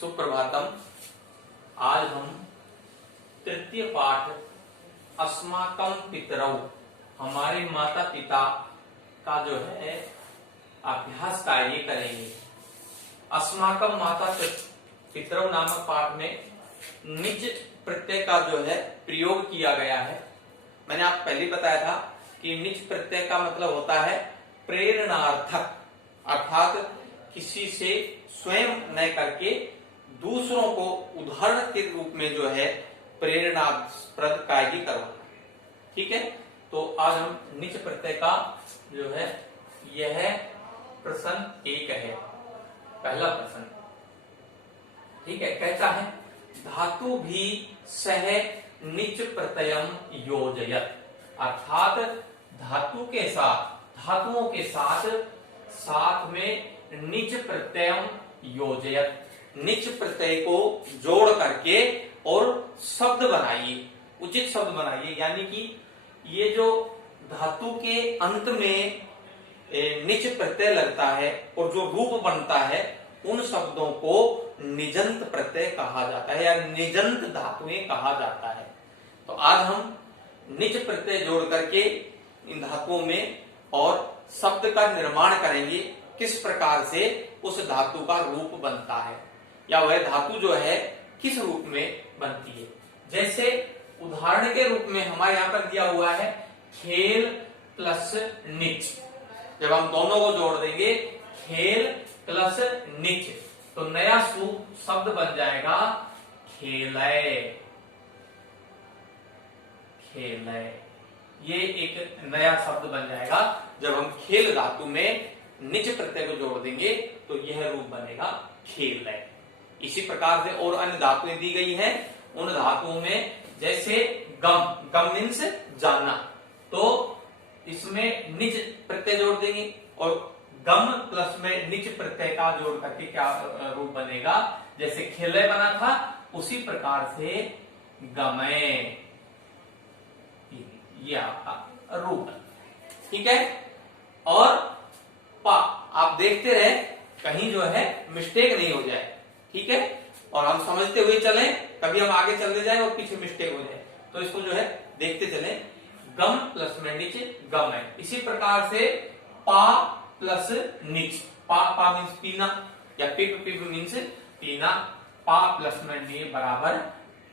सुप्रभातम। आज हम तृतीय पाठ अस्माकं पितरौ, हमारे माता पिता का जो है अभ्यास कार्य करेंगे। अस्माकं माता पितरौ नामक पाठ में निज प्रत्यय का जो है प्रयोग किया गया है। मैंने आपको पहले बताया था कि निज प्रत्यय का मतलब होता है प्रेरणार्थक, अर्थात किसी से स्वयं न करके दूसरों को उदाहरण के रूप में जो है प्रेरणास्पद कार्य करवाना। ठीक है, तो आज हम निज प्रत्यय का जो है यह प्रश्न 1 है, पहला प्रश्न। ठीक है, कहता है धातु भी सह निच प्रत्ययम योजयत, अर्थात धातुओं के साथ में निच प्रत्ययम योजयत, निच प्रत्यय को जोड़ करके और शब्द बनाइए, उचित शब्द बनाइए। यानी कि ये जो धातु के अंत में निच प्रत्यय लगता है और जो रूप बनता है उन शब्दों को निजंत प्रत्यय कहा जाता है या निजंत धातुएं कहा जाता है। तो आज हम निज प्रत्यय जोड़ करके इन धातुओं में और शब्द का निर्माण करेंगे, किस प्रकार से उस धातु का रूप बनता है या वह धातु जो है किस रूप में बनती है। जैसे उदाहरण के रूप में हमारे यहाँ पर दिया हुआ है खेल प्लस निच। जब हम दोनों को जोड़ देंगे खेल प्लस निच तो नया शब्द बन जाएगा खेलय। खेलय ये एक नया शब्द बन जाएगा। जब हम खेल धातु में निच प्रत्यय को जोड़ देंगे तो यह रूप बनेगा खेलय। इसी प्रकार से और अन्य धातुएं दी गई हैं। उन धातुओं में जैसे गम मीन्स जानना, तो इसमें निज प्रत्यय जोड़ देंगे और गम प्लस में निज प्रत्यय का जोड़ करके क्या रूप बनेगा। जैसे खेलय बना था उसी प्रकार से गमय, ये आपका रूप है। ठीक है, और पा आप देखते रहे कहीं जो है मिस्टेक नहीं हो जाए। ठीक है, और हम समझते हुए चलें, कभी हम आगे चलते जाए और पीछे मिस्टेक हो जाए तो इसको जो है देखते चलें। गम प्लस में निच गम है। इसी प्रकार से पा प्लस निच, पा मीन्स पीना या पिप मीन्स पीना, पा प्लस में नी बराबर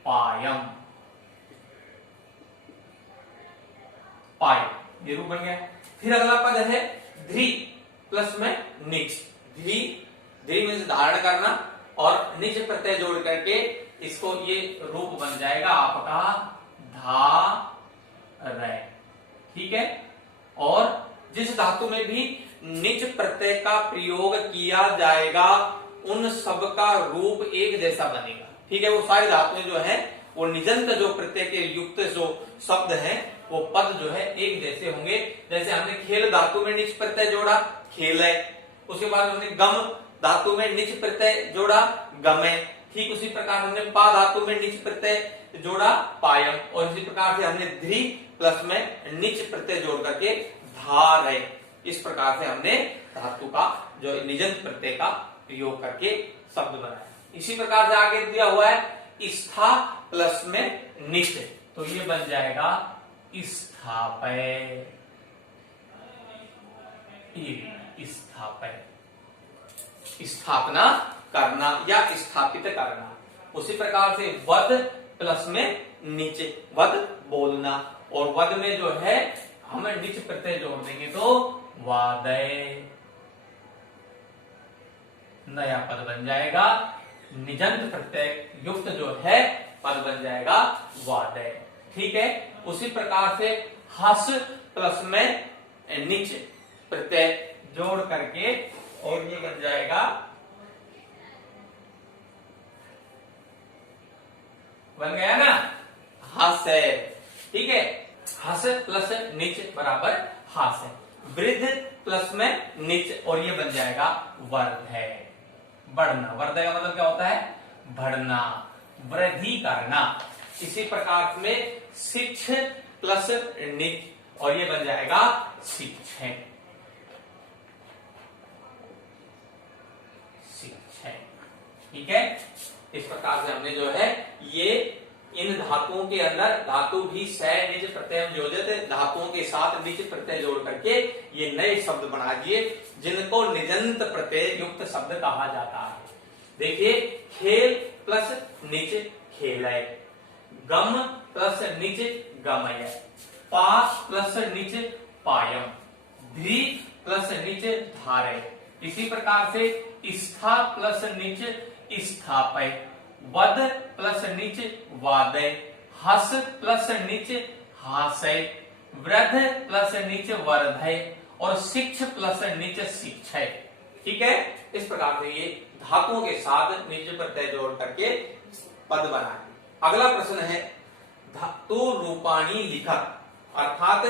पायम, पाय, ये रूप बन गया। फिर अगला पद है ध्री प्लस में निच। ध्री मीन्स धारण करना और निच प्रत्यय जोड़ करके इसको ये रूप बन जाएगा आपका धारय। ठीक है, और जिस धातु में भी निच प्रत्यय का प्रयोग किया जाएगा उन सब का रूप एक जैसा बनेगा। ठीक है, वो सारी धातुएं जो है वो निजंत जो प्रत्यय के युक्त जो शब्द हैं वो पद जो है एक जैसे होंगे। जैसे हमने खेल धातु में निच प्रत्यय जोड़ा खेलय, उसके बाद हमने गम धातु में निच प्रत्यय जोड़ा गमय। ठीक उसी प्रकार हमने पा धातु में निच प्रत्यय जोड़ा पायम, और इसी प्रकार से हमने ध्री प्लस में निच प्रत्यय जोड़ करके धारय। इस प्रकार से हमने धातु का जो निजंत प्रत्यय का प्रयोग करके शब्द बनाया। इसी प्रकार से आगे दिया हुआ है स्था प्लस में निच, तो ये बन जाएगा स्थापय। स्थापय स्थापना करना या स्थापित करना। उसी प्रकार से वद प्लस में निच, वद बोलना, और वद में जो है हमें निच प्रत्यय जोड़ देंगे तो वादय, नया पद बन जाएगा। निजंत प्रत्यय युक्त जो है पद बन जाएगा वादय। ठीक है, उसी प्रकार से हस प्लस में निच प्रत्यय जोड़ करके और ये बन जाएगा, बन गया ना हास है। ठीक है, हस प्लस निच बराबर हास है। वृद्ध प्लस में निच और ये बन जाएगा वर्ध है, बढ़ना। वर्ध का मतलब क्या होता है? बढ़ना, वृद्धि करना। इसी प्रकार में शिक्ष प्लस निच और ये बन जाएगा शिक्षण। ठीक है, इस प्रकार से हमने जो है ये इन धातुओं के अंदर धातु भी स निज प्रत्यय योजित धातुओं के साथ निज प्रत्यय जोड़ करके ये नए शब्द बना दिए जिनको निजंत प्रत्यय युक्त शब्द कहा जाता है। देखिए, खेल प्लस निज खेलय, गम प्लस निज गमय, पास प्लस निज पायम, धी प्लस निज धारय। इसी प्रकार से स्था प्लस निज स्थापय, वद प्लस निच वादय, हस प्लस निच हासय, वृद्ध प्लस निच वर्धय और शिक्ष प्लस निच शिक्षय। ठीक है, इस प्रकार से ये धातुओं के साथ निज प्रत्यय जोड़ करके पद बनाए। अगला प्रश्न है धातु रूपाणी लिखत, अर्थात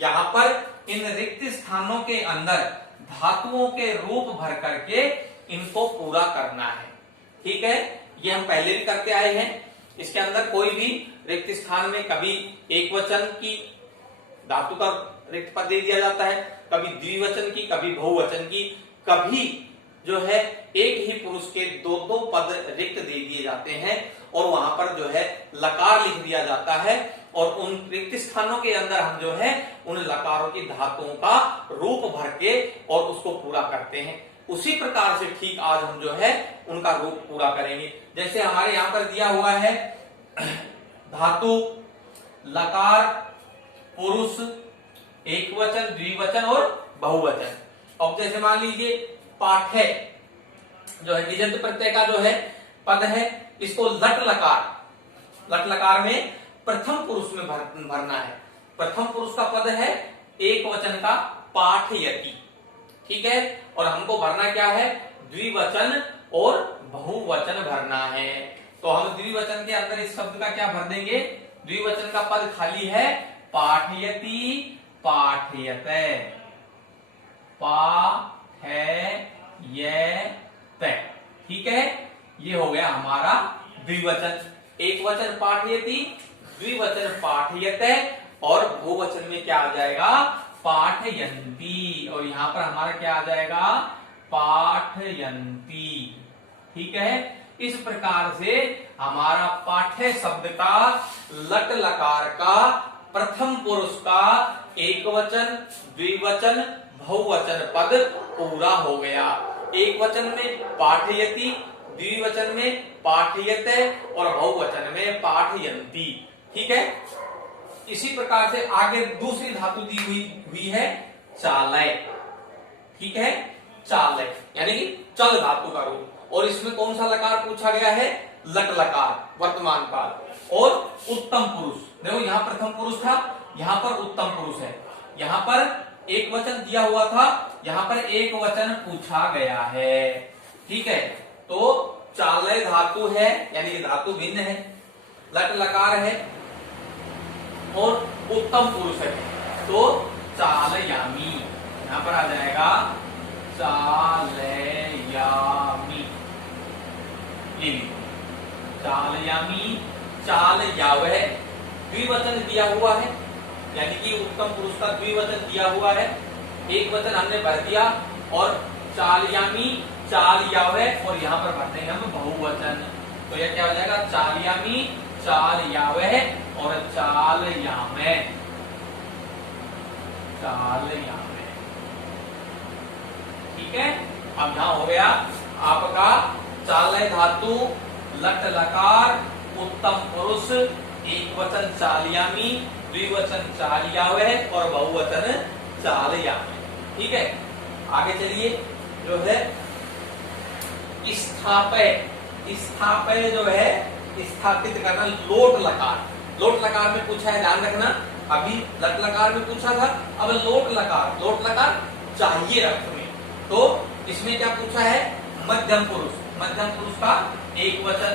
यहाँ पर इन रिक्त स्थानों के अंदर धातुओं के रूप भर करके इनको पूरा करना है। ठीक है, ये हम पहले भी करते आए हैं। इसके अंदर कोई भी रिक्त स्थान में कभी एक वचन की धातु का रिक्त पद दे दिया जाता है, कभी द्विवचन की, कभी बहुवचन की, कभी जो है एक ही पुरुष के दो दो पद रिक्त दे दिए जाते हैं और वहां पर जो है लकार लिख दिया जाता है और उन रिक्त स्थानों के अंदर हम जो है उन लकारों की धातुओं का रूप भर के और उसको पूरा करते हैं। उसी प्रकार से ठीक आज हम जो है उनका रूप पूरा करेंगे। जैसे हमारे यहां पर दिया हुआ है धातु लकार पुरुष एक वचन, द्विवचन और बहुवचन। अब जैसे मान लीजिए पाठ्य जो है निजंत प्रत्यय का जो है पद है, इसको लट लकार में प्रथम पुरुष में भरना है। प्रथम पुरुष का पद है एक वचन का पाठयति। ठीक है, और हमको भरना क्या है, द्विवचन और बहुवचन भरना है। तो हम द्विवचन के अंदर इस शब्द का क्या भर देंगे, द्विवचन का पद खाली है पाठयति, पाठयते, पाठयते। ठीक है, ये हो गया हमारा द्विवचन। एक वचन पाठयति, द्विवचन पाठयते और बहुवचन में क्या आ जाएगा, पाठयन्ति। और यहां पर हमारा क्या आ जाएगा, पाठयन्ति। ठीक है, इस प्रकार से हमारा पाठ्य शब्द का लट लकार का प्रथम पुरुष का एक वचन, द्विवचन, बहुवचन पद पूरा हो गया। एक वचन में पाठयति, द्विवचन में पाठयते और बहुवचन में पाठयन्ति। ठीक है, इसी प्रकार से आगे दूसरी धातु दी हुई है चालय। ठीक है, चालय यानी कि चल धातु का रूप, और इसमें कौन सा लकार पूछा गया है, लट लकार वर्तमान काल और उत्तम पुरुष। देखो यहाँ प्रथम पुरुष था, यहाँ पर उत्तम पुरुष है। यहाँ पर एक वचन दिया हुआ था, यहाँ पर एक वचन पूछा गया है। ठीक है, तो चालय धातु है यानी कि धातु भिन्न है, लट लकार है और उत्तम पुरुष है, तो चालयामी यहां पर आ जाएगा चालयामी। ये चालयामी, चालयावह द्विवचन दिया हुआ है यानी कि उत्तम पुरुष का द्विवचन दिया हुआ है, एक वचन हमने भर दिया और चालयामी, चालयावह और यहाँ पर भरते हैं हम बहुवचन। तो यह क्या हो जाएगा, चालयामी, चालयावह और चालयामे, चालयामे। ठीक है, अब यहां हो गया आपका चालय धातु, लट लकार, उत्तम पुरुष, एक वचन चालयामी, द्विवचन चालयावह और बहुवचन चालयामे। ठीक है, आगे चलिए जो है स्थापय। स्थापय जो है स्थापित करना, लोट लकार। लोट लकार में पूछा है, ध्यान रखना, अभी लट लकार में पूछा था, अब लोट लकार। लोट लकार चाहिए अर्थ में, तो इसमें क्या पूछा है, मध्यम पुरुष। मध्यम पुरुष का एक वचन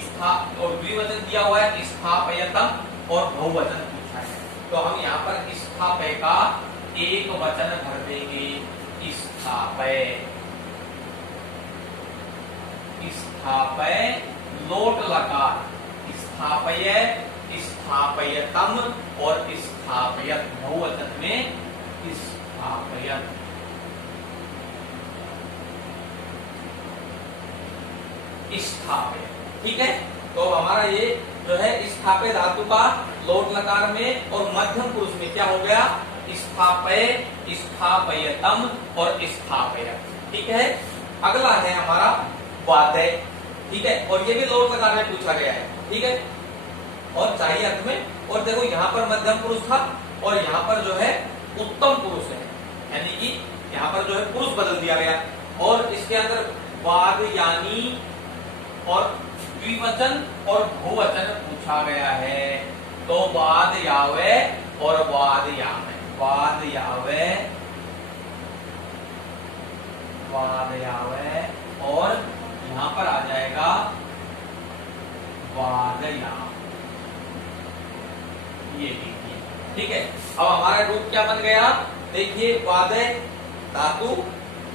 स्था और द्विवचन दिया हुआ है स्थापयतम और बहुवचन पूछा है। तो हम यहाँ पर स्थापय का एक वचन भर देंगे, स्थापय। स्थापय लोट लकार, स्थापय, स्थापयतम और स्थापयत बहुवचन में स्थापयत। स्थापय। ठीक है, तो हमारा ये जो है स्थापय धातु का लोट लकार में और मध्यम पुरुष में क्या हो गया, स्थापय, स्थापयतम और स्थापय। ठीक है, अगला है हमारा वादय। ठीक है, और ये भी लोट लकार में पूछा गया है। ठीक है, और चाहिए अर्थ में, और देखो यहाँ पर मध्यम पुरुष था और यहाँ पर जो है उत्तम पुरुष है, यानी कि यहाँ पर जो है पुरुष बदल दिया गया। और इसके अंदर वाद यानी और द्विवचन और बहुवचन पूछा गया है। तो वाद यावे और वाद यामे, वाद यावे, वाद यावे, और यहां पर आ जाएगा वाद याम। ये देखिए, ठीक है। अब हमारा रूप क्या बन गया, देखिए, वादय धातु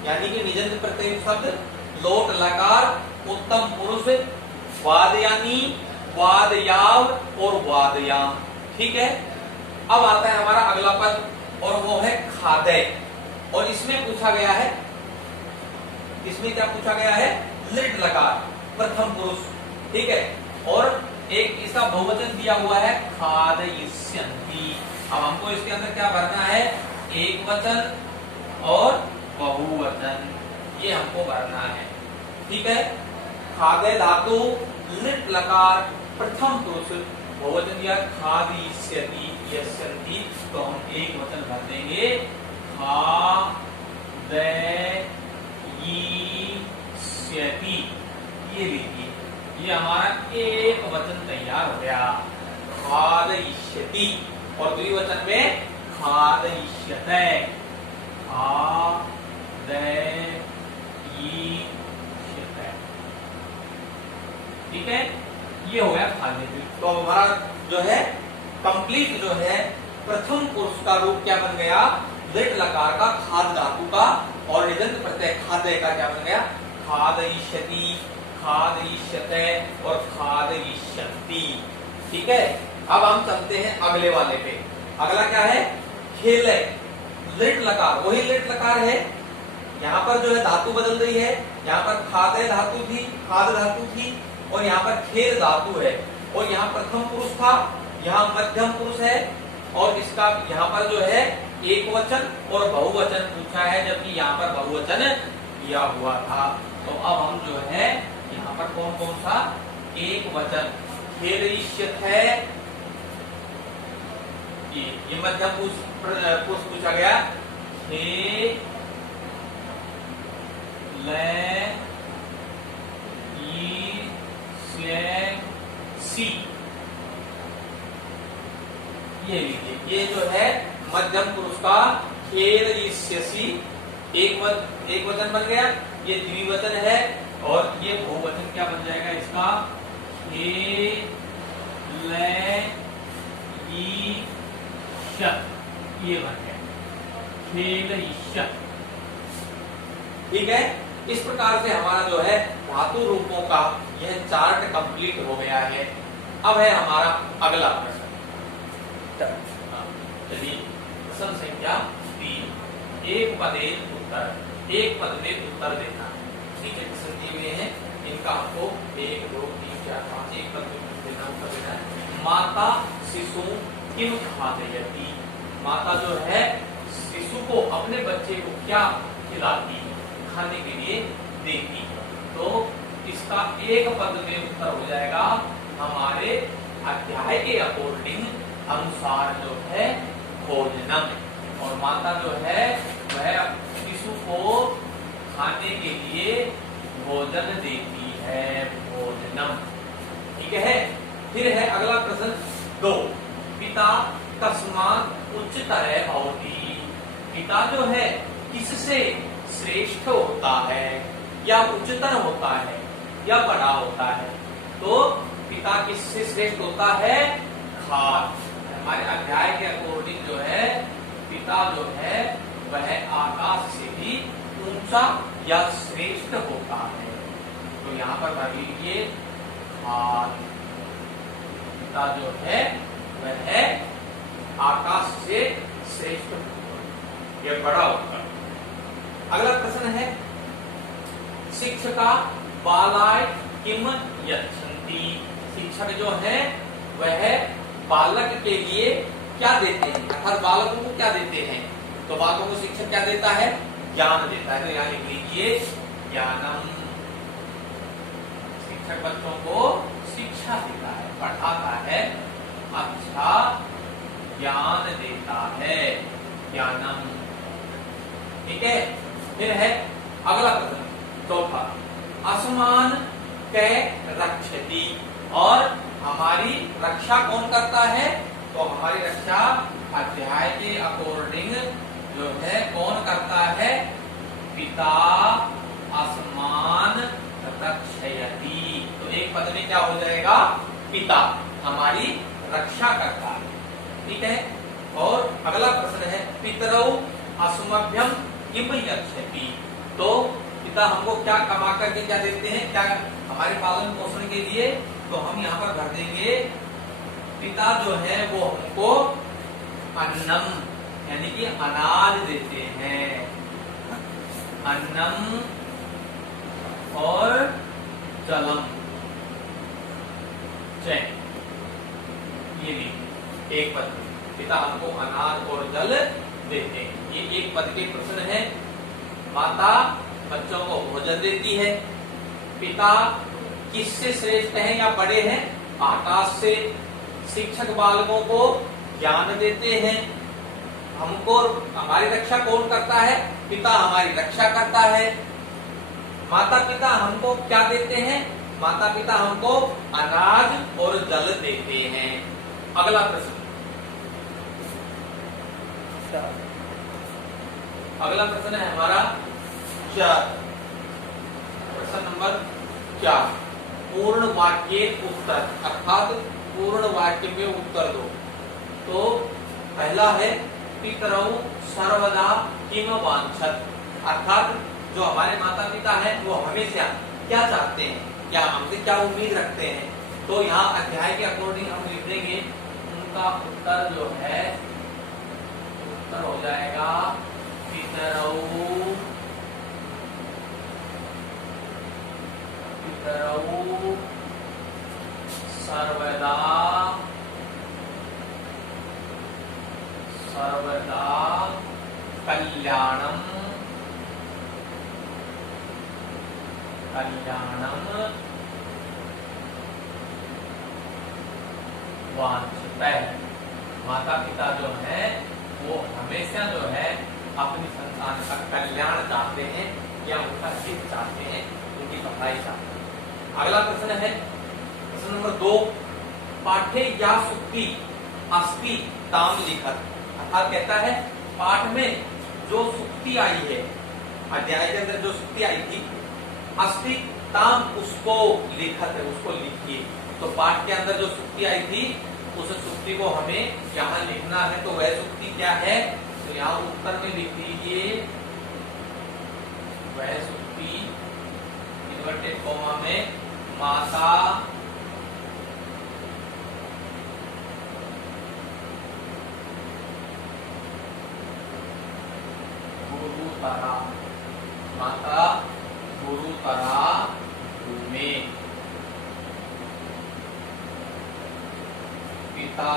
यानी कि निजंत प्रत्यय शब्द, लोट लकार, उत्तम पुरुष, वादयानी, वादयाव और वादयाम। ठीक है, अब आता है हमारा अगला पद और वो है खादय। और इसमें पूछा गया है, इसमें क्या पूछा गया है, लिट लकार, प्रथम पुरुष। ठीक है, और एक इसका बहुवचन दिया हुआ है खादयिष्यन्ति। अब हमको इसके अंदर क्या भरना है, एक वचन और बहुवचन, ये हमको भरना है। ठीक है, खादय धातु, लिट लकार, प्रथम पुरुष, बहुवचन दिया खादयिष्यति, यस्यन्ति, तो हम एक वचन भर देंगे खादयिष्यति। ये देखिए, ये हमारा एक वचन तैयार हो गया, खादयिष्यति, और द्विवचन में खादयिष्यते, खादयिष्यते। ठीक है, ये हो गया खाद्य। तो हमारा जो है कंप्लीट जो है प्रथम पुरुष का रूप क्या बन गया, लिट लकार का खाद धातु का, और निजंत प्रत्यय खादय का क्या बन गया, खादयिष्यति, खादयिष्यते और खादयिष्यन्ति। ठीक है, अब हम चलते हैं अगले वाले पे। अगला क्या है, खेलय, लिट लकार, वही लिट लकार है, यहाँ पर जो है धातु बदल रही है, यहाँ पर खादय धातु थी, खाद धातु थी, और यहाँ पर खेल धातु है, और यहाँ प्रथम पुरुष था, यहाँ मध्यम पुरुष है, और इसका यहाँ पर जो है एक वचन और बहुवचन पूछा है, जबकि यहाँ पर बहुवचन किया हुआ था। तो अब हम जो है यहाँ पर कौन कौन सा एक वचन, खेलयिष्यत है, ये मध्यम पुरुष पूछा गया, सी, ये लीजिए, ये जो है मध्यम पुरुष का खेलयिष्यसि, एक वचन बन गया, ये द्विवचन है, और ये बहुवचन क्या बन जाएगा इसका, खेलयिष्यत, ये बन गया खेलयिष्यत। ठीक है, इस प्रकार से हमारा जो है धातु रूपों का यह चार्ट कंप्लीट हो गया है। अब है हमारा अगला प्रश्न। चलिए, प्रश्न संख्या 3, एक पदेन उत्तर, एक पद में उत्तर देना। ठीक है, प्रश्न दिए हुए हैं, इनका हमको 1, 2, 3, 4, 5 एक पद में उत्तर देना है। माता शिशु किम खादयति, माता जो है शिशु को, अपने बच्चे को क्या खिलाती है, खाने के लिए देती है। तो इसका एक पद में उत्तर हो जाएगा हमारे अध्याय के अकॉर्डिंग, अनुसार जो है भोजनम, और माता जो है वह शिशु को खाने के लिए भोजन देती है, भोजनम। ठीक है, फिर है अगला प्रश्न 2, पिता तस्मात् उच्चतर भवति, पिता जो है किससे श्रेष्ठ होता है, या उच्चतर होता है, या बड़ा होता है। तो पिता किससे श्रेष्ठ होता है, खाद। हमारे अध्याय के अकॉर्डिंग जो है पिता जो है वह आकाश से भी ऊंचा या श्रेष्ठ होता है। तो यहाँ पर भर लीजिए खाद, पिता जो है वह आकाश से श्रेष्ठ या बड़ा होता है। अगला प्रश्न है, शिक्षका बालाय किम यच्छन्ति। शिक्षक जो है वह बालक के लिए क्या देते हैं, अर्थात बालकों को क्या देते हैं। तो बालकों को शिक्षक क्या देता है, ज्ञान देता है। तो यहाँ लिख लीजिए ज्ञानम। शिक्षक बच्चों को शिक्षा देता है, पढ़ाता है, अच्छा ज्ञान देता है, ज्ञानम। ठीक है। फिर है अगला प्रश्न चौथा, अस्मान कै रक्षति। और हमारी रक्षा कौन करता है, तो हमारी रक्षा अध्याय के अकॉर्डिंग जो है कौन करता है, पिता अस्मान रक्षयति। तो एक पद में क्या हो जाएगा, पिता हमारी रक्षा करता है। ठीक है। और अगला प्रश्न है पितरौ अस्मभ्यम किम यच्छति। तो पिता हमको क्या कमा करके क्या देते हैं, क्या हमारे पालन पोषण के लिए। तो हम यहाँ पर भर देंगे पिता जो है वो हमको अन्नम यानी कि अनाज देते हैं, अन्नम और जलम। ये भी एक पद, पिता हमको अनाज और जल देते हैं। ये एक पद के प्रश्न है। माता बच्चों को भोजन देती है। पिता किससे श्रेष्ठ हैं या बड़े हैं, आकाश से। शिक्षक बालकों को ज्ञान देते हैं। हमको हमारी रक्षा कौन करता है, पिता हमारी रक्षा करता है। माता पिता हमको क्या देते हैं, माता पिता हमको अनाज और जल देते हैं। अगला प्रश्न, अगला प्रश्न है हमारा 4, प्रश्न नंबर 4, पूर्ण वाक्य उत्तर, अर्थात पूर्ण वाक्य में उत्तर दो। तो पहला है पितरौ सर्वदा किम वांछत, अर्थात जो हमारे माता पिता हैं वो हमेशा क्या चाहते हैं, क्या हमसे क्या उम्मीद रखते हैं। तो यहाँ अध्याय के अकॉर्डिंग हम लिख देंगे उनका उत्तर जो है, उत्तर हो जाएगा पितरौ सर्वदा कल्याणम वांछते। माता पिता जो है वो हमेशा जो है अपनी संतान का कल्याण चाहते हैं या उनका हित चाहते हैं, उनकी भलाई चाहते हैं। अगला प्रश्न है प्रश्न नंबर 2, पाठे या सुक्ति अस्ति ताम लिखत, अर्थात कहता है पाठ में जो सुक्ति आई है, अध्याय के अंदर जो सुक्ति आई थी, अस्ति ताम उसको लिखत है, उसको लिखिए। तो पाठ के अंदर जो सुक्ति आई थी उस सुक्ति को हमें यहाँ लिखना है। तो वह सुक्ति क्या है, तो यहाँ उत्तर में लिख लीजिए वह सुक्ति इन्वर्टेड कॉमा में माता गुरुतरा, माता गुरुतरा भूमे, पिता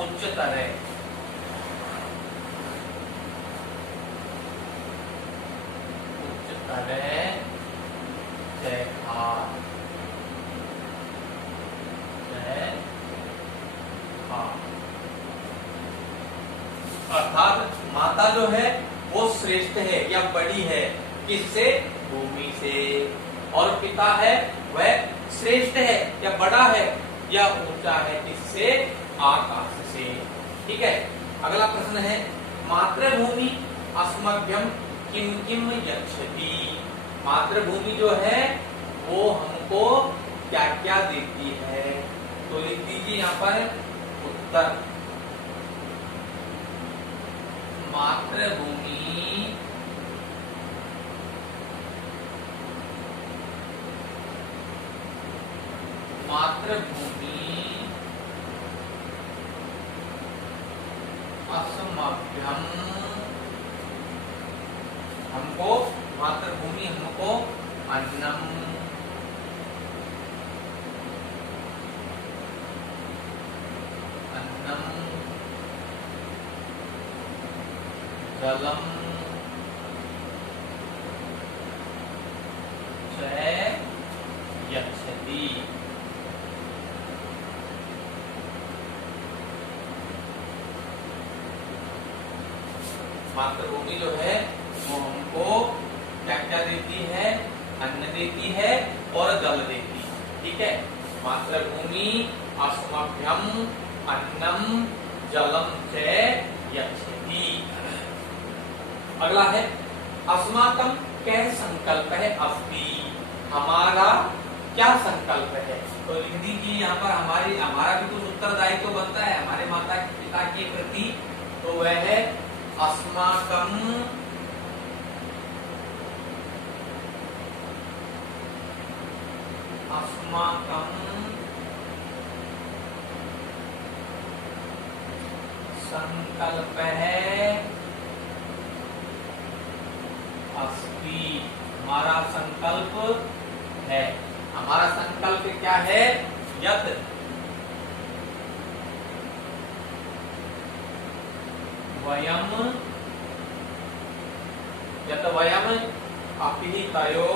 उच्चतर है, उच्चतर जयकार, अर्थात माता जो है वो श्रेष्ठ है या बड़ी है, किससे, भूमि से। और पिता है वह श्रेष्ठ है या बड़ा है या ऊंचा है, किससे, आकाश से। ठीक है। अगला प्रश्न है मातृभूमि अस्मभ्यम किम किम यच्छति, मातृभूमि जो है वो हमको क्या क्या देती है। तो लिख दीजिए यहाँ पर उत्तर, मातृभूमि अस्मभ्यम हमको मातृभूमि हमको अन्नम अन्नम जलम च यच्छति। मातृभूमि जो है वो हमको क्या क्या देती है, अन्न देती है और जल देती है। ठीक है, मातृभूमि अस्मभ्यम अन्नम जलम च यच्छति। अगला है अस्माकं क्या संकल्प है अस्ति, हमारा क्या संकल्प है। तो लिख दीजिए यहाँ पर हमारा भी कुछ उत्तरदायित्व तो बनता है हमारे माता पिता के प्रति, तो वह है अस्माकं संकल्प है अस्ति, हमारा संकल्प है। हमारा संकल्प क्या है, यत वयम अपि तयो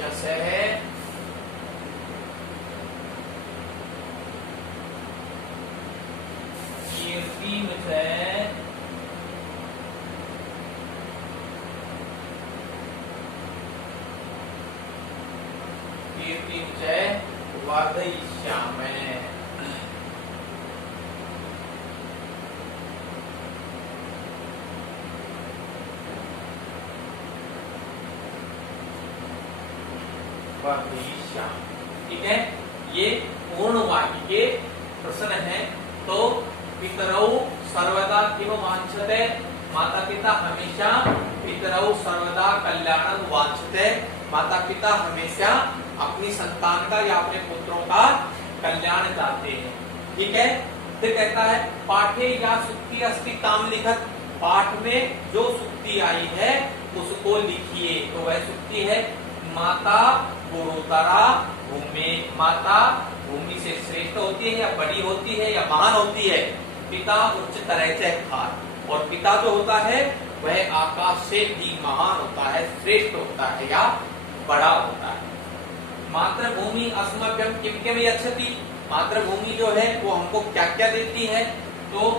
यशः कीर्तिं च वर्धयिष्यामि। ठीक है, ये पूर्ण वाक्य के प्रश्न है। तो पितरौ सर्वदा किम वांछते, माता पिता हमेशा पितरौ सर्वदा कल्याणं वांछते, माता पिता हमेशा अपनी संतान का या अपने पुत्रों का कल्याण चाहते हैं। ठीक है, फिर कहता है पाठे या सुक्ति अस्ति ताम लिखत, पाठ में जो सुक्ति आई है उसको लिखिए। तो वह सुक्ति है माता गुरुतरा भूमि, माता भूमि से श्रेष्ठ होती है या बड़ी होती है या महान होती है, पिता उच्चतर खार, और पिता जो होता है वह आकाश से भी महान होता है, श्रेष्ठ होता है या बड़ा होता है। मातृभूमि अस्मभ्यम किम किम यच्छति, मातृभूमि जो है वो हमको क्या क्या देती है। तो